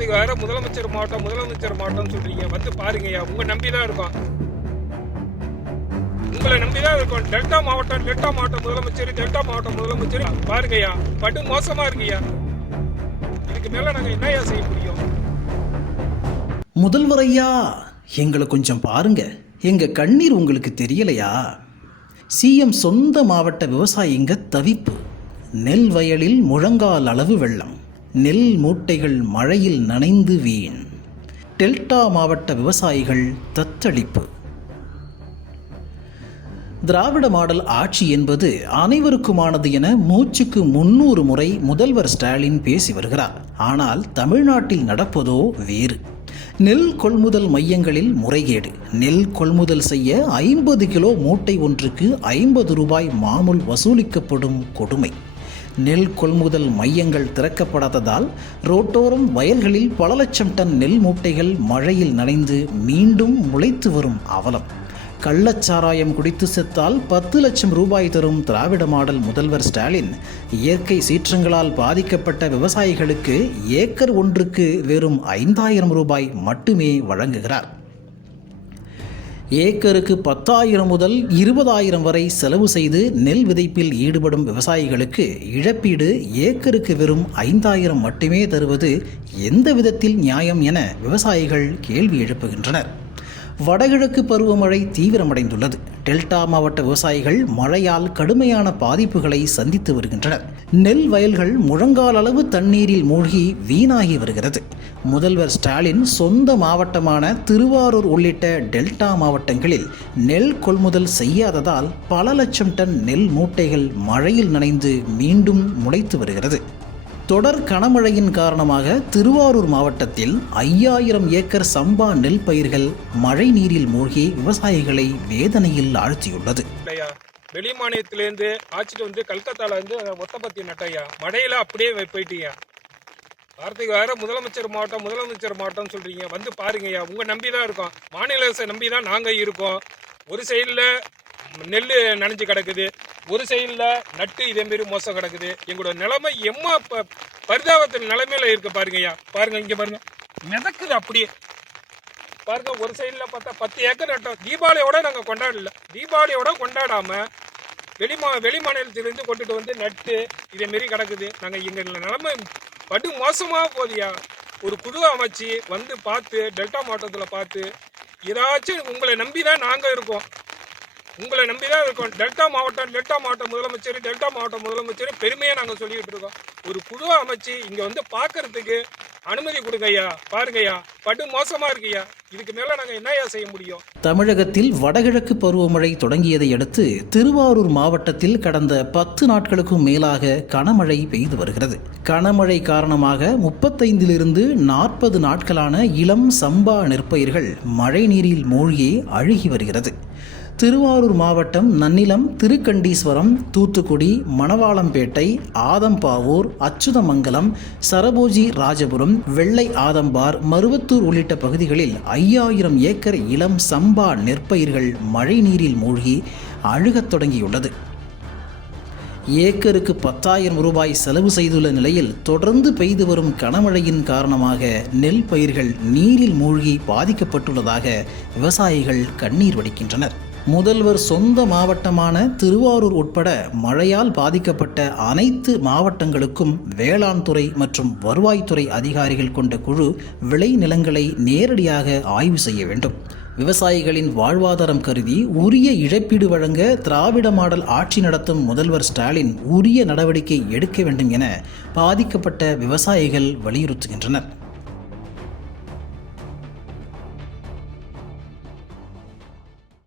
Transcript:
வார்த்தைக்கு வேற முதலமைச்சர் மாவட்டம் சொல்றீங்க. வந்து பாருங்கய்யா, உங்க நம்பிதான் இருக்கோம். உங்களை நம்பிதான் இருக்கோம். டெல்டா மாவட்டம் முதலமைச்சர் பாருங்கய்யா, படு மோசமா இருக்குய்யா. இதுக்கு மேல நாங்க என்னய்யா செய்ய முடியும்? முதல்வர் ஐயா, எங்களை கொஞ்சம் பாருங்க. எங்க கண்ணீர் உங்களுக்கு தெரியலையா? சிஎம் சொந்த மாவட்ட விவசாயிங்க தவிப்பு. நெல் வயலில் முழங்கால் அளவு வெள்ளம், நெல் மூட்டைகள் மழையில் நனைந்து வீண். டெல்டா மாவட்ட விவசாயிகள் தத்தளிப்பு. திராவிட மாடல் ஆட்சி என்பது அனைவருக்குமானது என மூச்சுக்கு 300 முறை முதல்வர் ஸ்டாலின் பேசி வருகிறார். ஆனால் தமிழ்நாட்டில் நடப்பதோ வேறு. நெல் கொள்முதல் மையங்களில் முறைகேடு. நெல் கொள்முதல் செய்ய 50 கிலோ மூட்டை ஒன்றுக்கு 50 ரூபாய் மாமூல் வசூலிக்கப்படும் கொடுமை. நெல் கொள்முதல் மையங்கள் திறக்கப்படாததால் ரோட்டோரம் வயல்களில் பல லட்சம் டன் நெல் மூட்டைகள் மழையில் நனைந்து மீண்டும் முளைத்து வரும் அவலம். கள்ளச்சாராயம் குடித்து செத்தால் 10 லட்சம் ரூபாய் தரும் திராவிட மாடல் முதல்வர் ஸ்டாலின் இயற்கை சீற்றங்களால் பாதிக்கப்பட்ட விவசாயிகளுக்கு ஏக்கர் ஒன்றுக்கு வெறும் 5000 ரூபாய் மட்டுமே வழங்குகிறார். ஏக்கருக்கு 10,000 முதல் 20,000 வரை செலவு செய்து நெல் விதைப்பில் ஈடுபடும் விவசாயிகளுக்கு இழப்பீடு ஏக்கருக்கு வெறும் 5,000 மட்டுமே தருவது எந்த விதத்தில் நியாயம் என விவசாயிகள் கேள்வி எழுப்புகின்றனர். வடகிழக்கு பருவமழை தீவிரமடைந்துள்ளது. டெல்டா மாவட்ட விவசாயிகள் மழையால் கடுமையான பாதிப்புகளை சந்தித்து வருகின்றனர். நெல் வயல்கள் முழங்கால் அளவு தண்ணீரில் மூழ்கி வீணாகி வருகிறது. முதல்வர் ஸ்டாலின் சொந்த மாவட்டமான திருவாரூர் உள்ளிட்ட டெல்டா மாவட்டங்களில் நெல் கொள்முதல் செய்யாததால் பல லட்சம் டன் நெல் மூட்டைகள் மழையில் நனைந்து மீண்டும் முளைத்து வருகிறது. தொடர் கனமழையின் காரணமாக திருவாரூர் மாவட்டத்தில் 5000 ஏக்கர் சம்பா நெல் பயிர்கள் மழை நீரில் மூழ்கி விவசாயிகளை வேதனையில் ஆழ்த்தியுள்ளது. வெளி மாநிலத்திலேருந்து ஆட்சிட்டு வந்து கல்கத்தால இருந்து ஒத்தப்பத்தி நட்டையா, மழையில அப்படியே போயிட்டீங்க. வார்த்தைக்கு வேற முதலமைச்சர் மாவட்டம் சொல்றீங்க. வந்து பாருங்கய்யா, உங்க நம்பிதான் இருக்கோம். மாநில அரசை நம்பிதான் நாங்க இருக்கோம். ஒரு சைடுல நெல் நனைஞ்சு கிடக்குது, ஒரு சைடுல நட்டு இதே மாதிரி மோசம் கிடக்குது. எங்களோட நிலைமை எம்மா பரிதாபத்தின் நிலைமையில இருக்கு. பாருங்கய்யா, பாருங்க, இங்க பாருங்க, மிதக்குது அப்படியே. பாருங்க, ஒரு சைடுல பார்த்தா 10 ஏக்கர் நட்டோம். தீபாவளியோட நாங்க கொண்டாடல. தீபாவளியோட கொண்டாடாம வெளி மாநிலத்திலிருந்து கொண்டுட்டு வந்து நட்டு இதே மாரி கிடக்குது. நாங்க எங்க நிலைமை படு மோசமா போதியா. ஒரு குழு அமைச்சு வந்து பார்த்து டெல்டா மாவட்டத்துல பார்த்து ஏதாச்சும் உங்களை நம்பிதான் நாங்க இருக்கோம். டெல்டா மாவட்டம் முதலமைச்சர் பெருமையா நாங்க சொல்லிட்டு இருக்கோம். ஒரு குழு அமைச்சு இங்க வந்து பாக்குறதுக்கு அனுமதி கொடுங்கய்யா. பாருங்கய்யா, படு மோசமா இருக்குய்யா. இதுக்கு மேல நாங்க என்னய்யா செய்ய முடியும்? தமிழகத்தில் வடகிழக்கு பருவமழை தொடங்கியதை அடுத்து திருவாரூர் மாவட்டத்தில் கடந்த 10 நாட்களுக்கும் மேலாக கனமழை பெய்து வருகிறது. கனமழை காரணமாக 35 40 நாட்களான இளம் சம்பா நெற்பயிர்கள் மழை நீரில் மூழ்கி அழுகி வருகிறது. திருவாரூர் மாவட்டம் நன்னிலம், திருக்கண்டீஸ்வரம், தூத்துக்குடி, மணவாளம்பேட்டை, ஆதம்பாவூர், அச்சுதமங்கலம், சரபோஜி ராஜபுரம், வெள்ளை ஆதம்பார், மருவத்தூர் உள்ளிட்ட பகுதிகளில் 5000 ஏக்கர் இளம் சம்பா நெற்பயிர்கள் மழை நீரில் மூழ்கி அழுகத் தொடங்கியுள்ளது. ஏக்கருக்கு 10,000 ரூபாய் செலவு செய்துள்ள நிலையில் தொடர்ந்து பெய்து வரும் கனமழையின் காரணமாக நெல் பயிர்கள் நீரில் மூழ்கி பாதிக்கப்பட்டுள்ளதாக விவசாயிகள் கண்ணீர் வடிக்கின்றனர். முதல்வர் சொந்த மாவட்டமான திருவாரூர் உட்பட மழையால் பாதிக்கப்பட்ட அனைத்து மாவட்டங்களுக்கும் வேளாண் துறை மற்றும் வருவாய்த்துறை அதிகாரிகள் கொண்ட குழு விளை நிலங்களை நேரடியாக ஆய்வு செய்ய வேண்டும். விவசாயிகளின் வாழ்வாதாரம் கருதி உரிய இழப்பீடு வழங்க திராவிட மாடல் ஆட்சி நடத்தும் முதல்வர் ஸ்டாலின் உரிய நடவடிக்கை எடுக்க வேண்டும் என பாதிக்கப்பட்ட விவசாயிகள் வலியுறுத்துகின்றனர்.